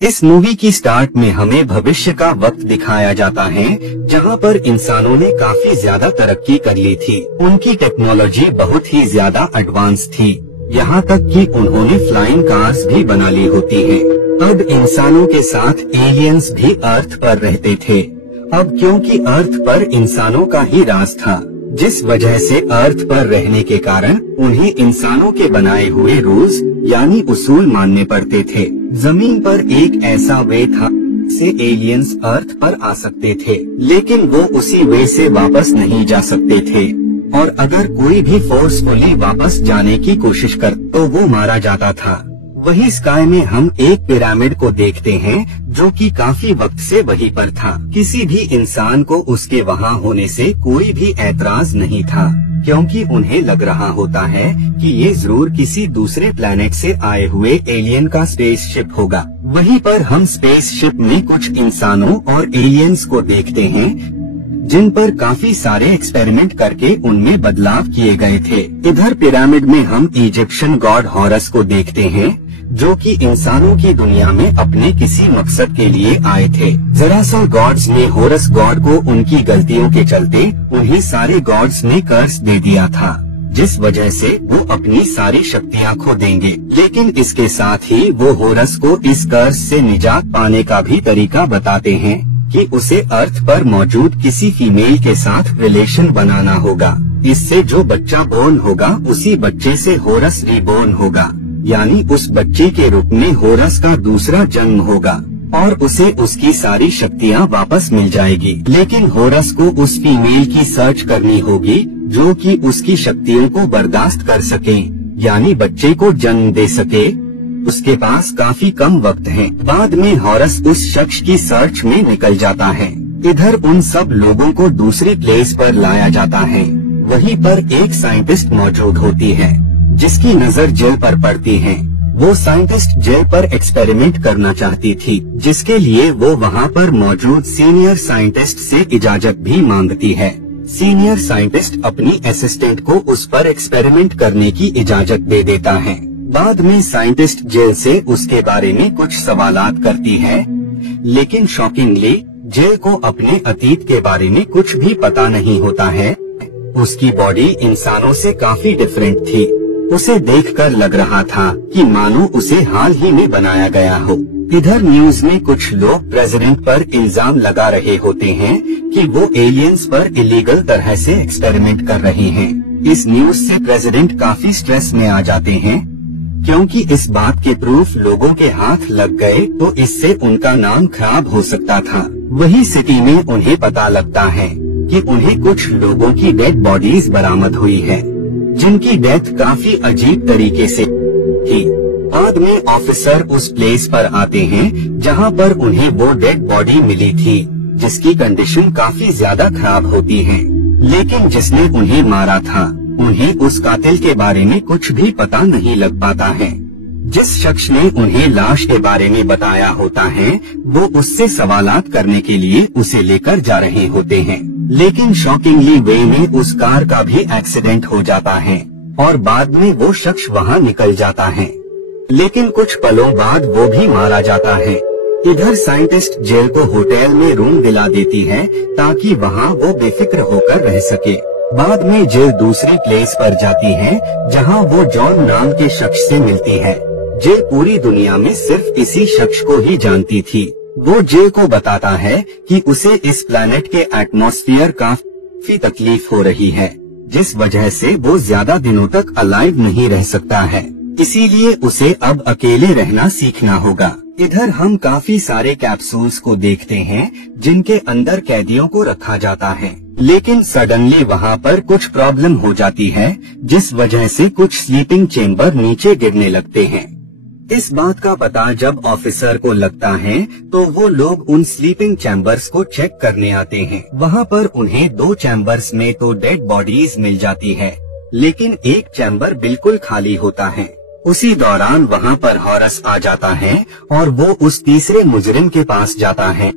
इस मूवी की स्टार्ट में हमें भविष्य का वक्त दिखाया जाता है, जहां पर इंसानों ने काफी ज्यादा तरक्की कर ली थी। उनकी टेक्नोलॉजी बहुत ही ज्यादा एडवांस थी, यहाँ तक कि उन्होंने फ्लाइंग कार्स भी बना ली होती हैं। अब इंसानों के साथ एलियंस भी अर्थ पर रहते थे। अब क्योंकि अर्थ पर इंसानों का ही राज था, जिस वजह से अर्थ पर रहने के कारण उन्हें इंसानों के बनाए हुए रूल्स यानी उसूल मानने पड़ते थे। जमीन पर एक ऐसा वे था से एलियंस अर्थ पर आ सकते थे, लेकिन वो उसी वे से वापस नहीं जा सकते थे, और अगर कोई भी फोर्सफुली वापस जाने की कोशिश कर तो वो मारा जाता था। वही स्काई में हम एक पिरामिड को देखते हैं, जो कि काफी वक्त से वहीं पर था। किसी भी इंसान को उसके वहाँ होने से कोई भी ऐतराज नहीं था, क्योंकि उन्हें लग रहा होता है कि ये जरूर किसी दूसरे प्लेनेट से आए हुए एलियन का स्पेसशिप होगा। वहीं पर हम स्पेसशिप में कुछ इंसानों और एलियंस को देखते हैं, जिन पर काफी सारे एक्सपेरिमेंट करके उनमें बदलाव किए गए थे। इधर पिरामिड में हम इजिप्शियन गॉड हॉरस को देखते हैं, जो कि इंसानों की दुनिया में अपने किसी मकसद के लिए आए थे। दरअसल गॉड्स ने हॉरस गॉड को उनकी गलतियों के चलते उन्हें सारे गॉड्स ने कर्स दे दिया था, जिस वजह से वो अपनी सारी शक्तियाँ खो देंगे। लेकिन इसके साथ ही वो हॉरस को इस कर्स से निजात पाने का भी तरीका बताते हैं कि उसे अर्थ पर मौजूद किसी फीमेल के साथ रिलेशन बनाना होगा। इससे जो बच्चा बोर्न होगा उसी बच्चे से हॉरस रीबोर्न होगा, यानी उस बच्चे के रूप में हॉरस का दूसरा जन्म होगा और उसे उसकी सारी शक्तियाँ वापस मिल जाएगी। लेकिन हॉरस को उस फीमेल की सर्च करनी होगी जो कि उसकी शक्तियों को बर्दाश्त कर सके, यानी बच्चे को जन्म दे सके। उसके पास काफी कम वक्त है। बाद में हॉरस उस शख्स की सर्च में निकल जाता है। इधर उन सब लोगों को दूसरी प्लेस पर लाया जाता है। वहीं पर एक साइंटिस्ट मौजूद होती है, जिसकी नजर जेल पर पड़ती है। वो साइंटिस्ट जेल पर एक्सपेरिमेंट करना चाहती थी, जिसके लिए वो वहाँ पर मौजूद सीनियर साइंटिस्ट से इजाजत भी मांगती है। सीनियर साइंटिस्ट अपनी असिस्टेंट को उस पर एक्सपेरिमेंट करने की इजाजत दे देता है। बाद में साइंटिस्ट जेल से उसके बारे में कुछ सवालात करती है, लेकिन शॉकिंगली जेल को अपने अतीत के बारे में कुछ भी पता नहीं होता है। उसकी बॉडी इंसानों से काफी डिफरेंट थी। उसे देखकर लग रहा था कि मानो उसे हाल ही में बनाया गया हो। इधर न्यूज में कुछ लोग प्रेसिडेंट पर इल्जाम लगा रहे होते हैं कि वो एलियंस पर इलीगल तरह से एक्सपेरिमेंट कर रहे हैं। इस न्यूज से प्रेसिडेंट काफी स्ट्रेस में आ जाते हैं, क्योंकि इस बात के प्रूफ लोगों के हाथ लग गए तो इससे उनका नाम खराब हो सकता था। वही सिटी में उन्हें पता लगता है कि उन्हें कुछ लोगों की डेड बॉडीज बरामद हुई है, जिनकी डेथ काफी अजीब तरीके से थी। बाद में ऑफिसर उस प्लेस पर आते हैं जहां पर उन्हें वो डेड बॉडी मिली थी, जिसकी कंडीशन काफी ज्यादा खराब होती है। लेकिन जिसने उन्हें मारा था, उन्हें उस कातिल के बारे में कुछ भी पता नहीं लग पाता है। जिस शख्स ने उन्हें लाश के बारे में बताया होता है, वो उससे सवालात करने के लिए उसे लेकर जा रहे होते हैं। लेकिन शॉकिंगली वे में उस कार का भी एक्सीडेंट हो जाता है और बाद में वो शख्स वहाँ निकल जाता है। लेकिन कुछ पलों बाद वो भी मारा जाता है। इधर साइंटिस्ट जेल को होटल में रूम दिला देती है ताकि वहाँ वो बेफिक्र होकर रह सके। बाद में जेल दूसरी प्लेस पर जाती है जहाँ वो जॉन नाम के शख्स से मिलती है। जेल पूरी दुनिया में सिर्फ इसी शख्स को ही जानती थी। वो जेल को बताता है कि उसे इस प्लैनेट के एटमॉस्फेयर काफी तकलीफ हो रही है, जिस वजह से वो ज्यादा दिनों तक अलाइव नहीं रह सकता है। इसीलिए उसे अब अकेले रहना सीखना होगा। इधर हम काफी सारे कैप्सूल्स को देखते हैं जिनके अंदर कैदियों को रखा जाता है, लेकिन सडनली वहाँ पर कुछ प्रॉब्लम हो जाती है, जिस वजह से कुछ स्लीपिंग चेम्बर नीचे गिरने लगते हैं। इस बात का पता जब ऑफिसर को लगता है तो वो लोग उन स्लीपिंग चैम्बर्स को चेक करने आते हैं। वहाँ पर उन्हें 2 चैम्बर्स में तो डेड बॉडीज मिल जाती है, लेकिन एक चैम्बर बिल्कुल खाली होता है। उसी दौरान वहाँ पर हॉरस आ जाता है और वो उस तीसरे मुजरिम के पास जाता है,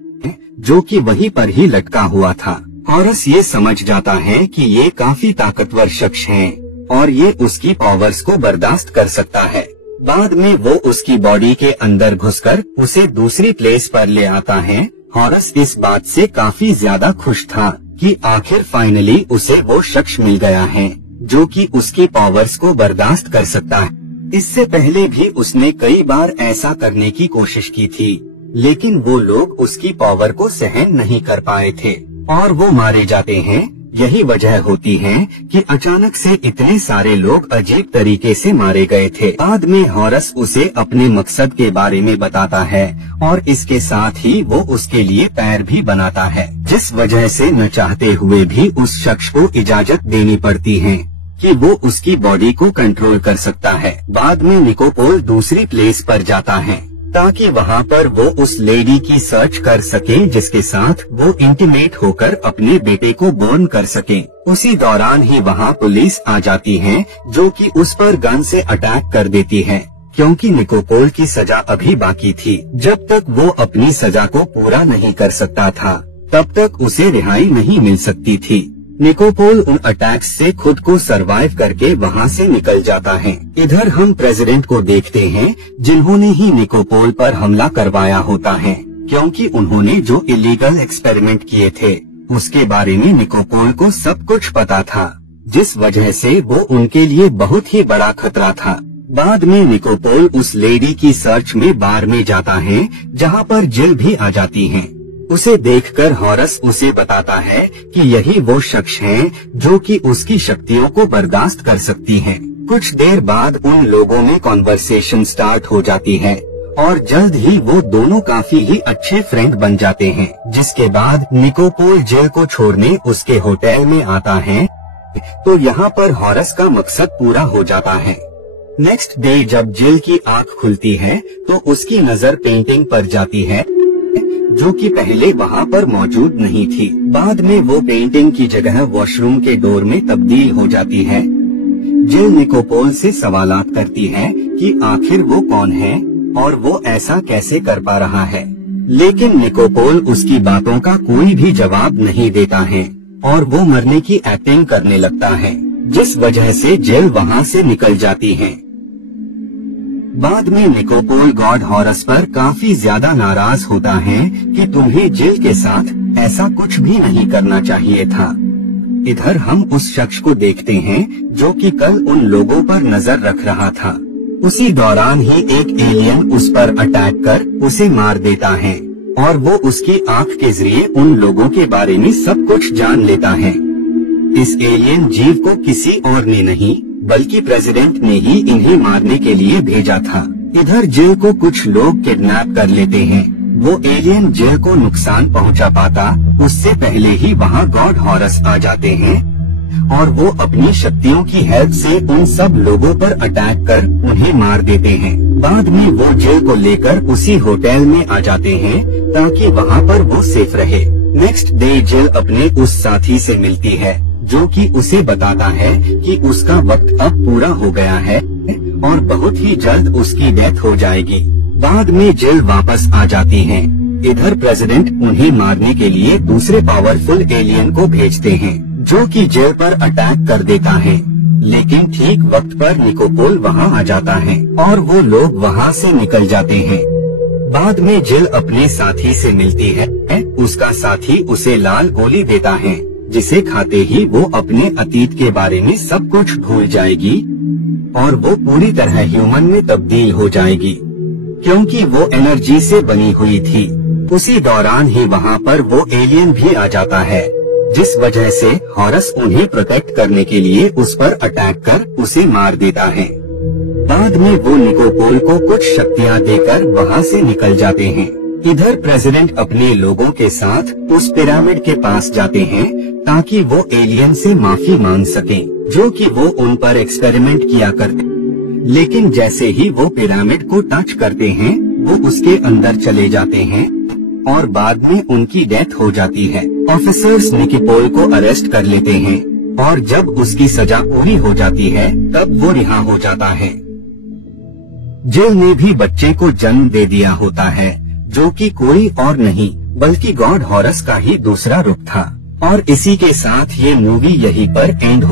जो कि वहीं पर ही लटका हुआ था। हॉरस ये समझ जाता है कि ये काफी ताकतवर शख्स हैं और ये उसकी पावर्स को बर्दाश्त कर सकता है। बाद में वो उसकी बॉडी के अंदर घुसकर उसे दूसरी प्लेस पर ले आता है। हॉरस इस बात से काफी ज्यादा खुश था कि आखिर फाइनली उसे वो शख्स मिल गया है जो कि उसकी पावर्स को बर्दाश्त कर सकता है। इससे पहले भी उसने कई बार ऐसा करने की कोशिश की थी, लेकिन वो लोग उसकी पावर को सहन नहीं कर पाए थे और वो मारे जाते हैं। यही वजह होती है कि अचानक से इतने सारे लोग अजीब तरीके से मारे गए थे। बाद में हॉरस उसे अपने मकसद के बारे में बताता है और इसके साथ ही वो उसके लिए पैर भी बनाता है, जिस वजह से न चाहते हुए भी उस शख्स को इजाजत देनी पड़ती है कि वो उसकी बॉडी को कंट्रोल कर सकता है। बाद में निकोपोल दूसरी प्लेस पर जाता है ताकि वहाँ पर वो उस लेडी की सर्च कर सके जिसके साथ वो इंटीमेट होकर अपने बेटे को बोर्न कर सके। उसी दौरान ही वहाँ पुलिस आ जाती है जो कि उस पर गन से अटैक कर देती है, क्योंकि निकोपोल की सजा अभी बाकी थी। जब तक वो अपनी सजा को पूरा नहीं कर सकता था तब तक उसे रिहाई नहीं मिल सकती थी। निकोपोल उन अटैक्स से खुद को सरवाइव करके वहाँ से निकल जाता है। इधर हम प्रेसिडेंट को देखते हैं जिन्होंने ही निकोपोल पर हमला करवाया होता है, क्योंकि उन्होंने जो इलीगल एक्सपेरिमेंट किए थे उसके बारे में निकोपोल को सब कुछ पता था, जिस वजह से वो उनके लिए बहुत ही बड़ा खतरा था। बाद में निकोपोल उस लेडी की सर्च में बार में जाता है जहाँ पर जिल भी आ जाती है। उसे देखकर हॉरस उसे बताता है कि यही वो शख्स है जो कि उसकी शक्तियों को बर्दाश्त कर सकती है। कुछ देर बाद उन लोगों में कॉन्वर्सेशन स्टार्ट हो जाती है और जल्द ही वो दोनों काफी ही अच्छे फ्रेंड बन जाते हैं। जिसके बाद निकोपोल जेल को छोड़ने उसके होटल में आता है तो यहाँ पर हॉरस का मकसद पूरा हो जाता है। नेक्स्ट डे जब जिल की आंख खुलती है तो उसकी नजर पेंटिंग पर जाती है जो कि पहले वहाँ पर मौजूद नहीं थी। बाद में वो पेंटिंग की जगह वॉशरूम के डोर में तब्दील हो जाती है। जिल निकोपोल से सवालात करती है कि आखिर वो कौन है और वो ऐसा कैसे कर पा रहा है, लेकिन निकोपोल उसकी बातों का कोई भी जवाब नहीं देता है और वो मरने की एक्टिंग करने लगता है, जिस वजह से जिल वहाँ से निकल जाती है। बाद में निकोपोल गॉड हॉरस पर काफी ज्यादा नाराज होता है कि तुम्हें जिल के साथ ऐसा कुछ भी नहीं करना चाहिए था। इधर हम उस शख्स को देखते हैं जो कि कल उन लोगों पर नजर रख रहा था। उसी दौरान ही एक एलियन उस पर अटैक कर उसे मार देता है और वो उसकी आंख के जरिए उन लोगों के बारे में सब कुछ जान लेता है। इस एलियन जीव को किसी और ने नहीं बल्कि प्रेसिडेंट ने ही इन्हें मारने के लिए भेजा था। इधर जिल को कुछ लोग किडनैप कर लेते हैं। वो एलियन जिल को नुकसान पहुंचा पाता उससे पहले ही वहाँ गॉड हॉरस आ जाते हैं और वो अपनी शक्तियों की हेल्प से उन सब लोगों पर अटैक कर उन्हें मार देते हैं। बाद में वो जिल को लेकर उसी होटल में आ जाते हैं ताकि वहाँ पर वो सेफ रहे। नेक्स्ट डे जिल अपने उस साथी से मिलती है जो कि उसे बताता है कि उसका वक्त अब पूरा हो गया है और बहुत ही जल्द उसकी डेथ हो जाएगी। बाद में जिल वापस आ जाती है। इधर प्रेसिडेंट उन्हें मारने के लिए दूसरे पावरफुल एलियन को भेजते हैं जो कि जिल पर अटैक कर देता है, लेकिन ठीक वक्त पर निकोपोल वहाँ आ जाता है और वो लोग वहाँ से निकल जाते हैं। बाद में जिल अपने साथी से मिलती है। उसका साथी उसे लाल गोली देता है जिसे खाते ही वो अपने अतीत के बारे में सब कुछ भूल जाएगी और वो पूरी तरह ह्यूमन में तब्दील हो जाएगी, क्योंकि वो एनर्जी से बनी हुई थी। उसी दौरान ही वहाँ पर वो एलियन भी आ जाता है, जिस वजह से हॉरस उन्हें प्रोटेक्ट करने के लिए उस पर अटैक कर उसे मार देता है। बाद में वो निकोपोल को कुछ शक्तियाँ देकर वहाँ से निकल जाते हैं। इधर प्रेसिडेंट अपने लोगों के साथ उस पिरामिड के पास जाते हैं ताकि वो एलियन से माफी मांग सकें, जो कि वो उन पर एक्सपेरिमेंट किया करते। लेकिन जैसे ही वो पिरामिड को टच करते हैं वो उसके अंदर चले जाते हैं और बाद में उनकी डेथ हो जाती है। ऑफिसर्स निकोपोल को अरेस्ट कर लेते हैं और जब उसकी सजा पूरी हो जाती है तब वो रिहा हो जाता है। जिल ने भी बच्चे को जन्म दे दिया होता है जो कि कोई और नहीं बल्कि गॉड हॉरस का ही दूसरा रूप था। और इसी के साथ ये मूवी यहीं पर एंड हो